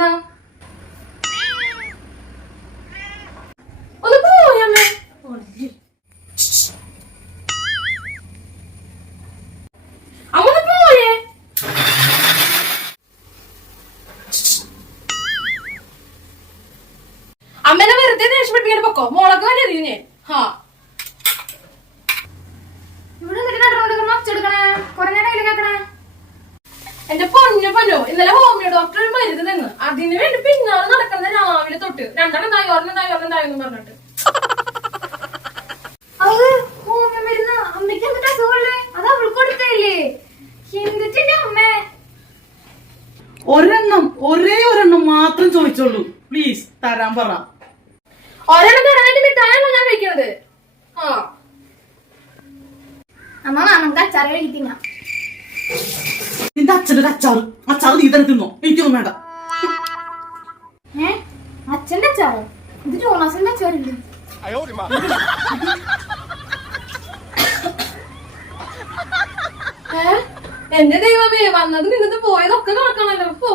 എന്താ ഒന്ന് പോയമ്മേ. അമ്മ പോയേ. അമ്മനെ വെറുതെ ദേഷ്യം പിടിപ്പിക്കാൻ പൊക്കോ. മുളക് വരെ എറിയുന്നേ. ഹാ ഇവിടെ അച്ചെടുക്കണേ. കൊറേ നേരം കേക്കണേ. എന്റെ പൊന്നോ ഇന്നലെ ഹോമിയോ ഡോക്ടർ മരുന്ന് തന്നു. അതിന് വേണ്ടി പിന്നാലെ നടക്കുന്ന രാവിലെ തൊട്ട് 2 ഒരെണ്ണം പറഞ്ഞിട്ട്. അത് ഹോമിയോ മരുന്ന് അമ്മയ്ക്ക് എന്നിട്ട് അസുഖമുള്ളേ. അത് അവൾക്ക് കൊടുത്തല്ലേ. എന്തിന്റെ അമ്മേ. ഒരേ ഒരെണ്ണം മാത്രം ചോദിച്ചോളൂ. പ്ലീസ് തരാൻ പറ. ഒരെണ്ണം തരാനായിട്ട് മിഠായാണോ ഞാൻ കഴിക്കണത്? ആ അമ്മ നമുക്ക് അച്ചാറ് കഴിക്കുന്ന. നിന്റെ അച്ഛൻ്റെ അച്ചാറ് നീ തന്നെ തിന്നോ. എനിക്കൊന്നും വേണ്ട. അച്ഛന്റെ അച്ചാറോ? ഇത് ജോണാസിന്റെ അച്ചാറില്ലേ? എന്റെ ദൈവമേ, വന്നത് നിന്നത് പോയതൊക്കെ കണക്കാണല്ലോ.